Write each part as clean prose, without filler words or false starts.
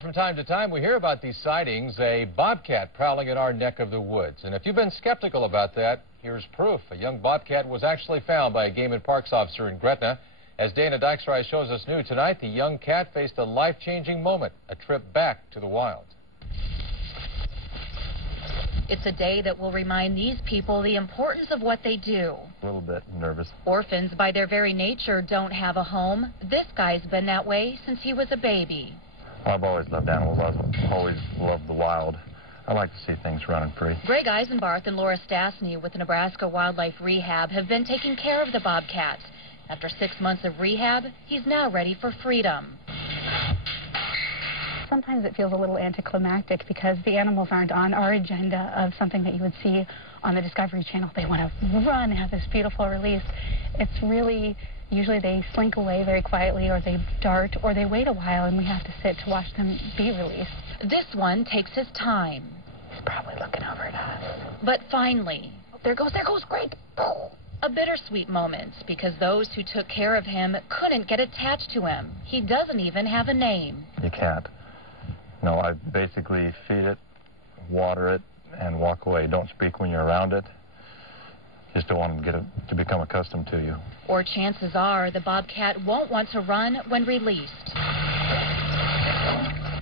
From time to time, we hear about these sightings, a bobcat prowling in our neck of the woods. And if you've been skeptical about that, here's proof. A young bobcat was actually found by a Game and Parks officer in Gretna. As Dana Dykstra shows us new tonight, the young cat faced a life-changing moment, a trip back to the wild. It's a day that will remind these people the importance of what they do. A little bit nervous. Orphans, by their very nature, don't have a home. This guy's been that way since he was a baby. I've always loved animals. I've always loved the wild. I like to see things running free. Greg Eisenbarth and Laura Stasny with the Nebraska Wildlife Rehab have been taking care of the bobcat. After 6 months of rehab, he's now ready for freedom. Sometimes it feels a little anticlimactic because the animals aren't on our agenda of something that you would see on the Discovery Channel. They want to run and have this beautiful release. It's really, usually they slink away very quietly, or they dart, or they wait a while, and we have to sit to watch them be released. This one takes his time. He's probably looking over at us. But finally, There goes Greg. a bittersweet moment, because those who took care of him couldn't get attached to him. He doesn't even have a name. You can't. No, I basically feed it, water it, and walk away. Don't speak when you're around it. Just don't want it to become accustomed to you. Or chances are the bobcat won't want to run when released.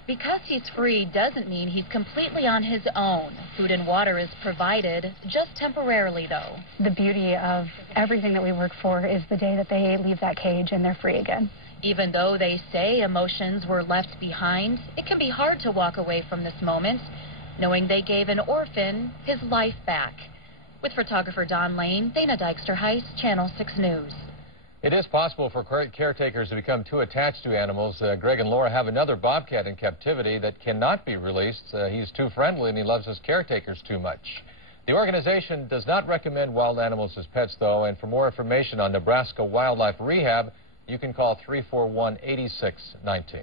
Because he's free doesn't mean he's completely on his own. Food and water is provided, just temporarily though. The beauty of everything that we work for is the day that they leave that cage and they're free again. Even though they say emotions were left behind, it can be hard to walk away from this moment, knowing they gave an orphan his life back. With photographer Don Lane, Dana Dykstra, Channel 6 News. It is possible for caretakers to become too attached to animals. Greg and Laura have another bobcat in captivity that cannot be released. He's too friendly and he loves his caretakers too much. The organization does not recommend wild animals as pets, though, and for more information on Nebraska Wildlife Rehab, you can call 341-8619.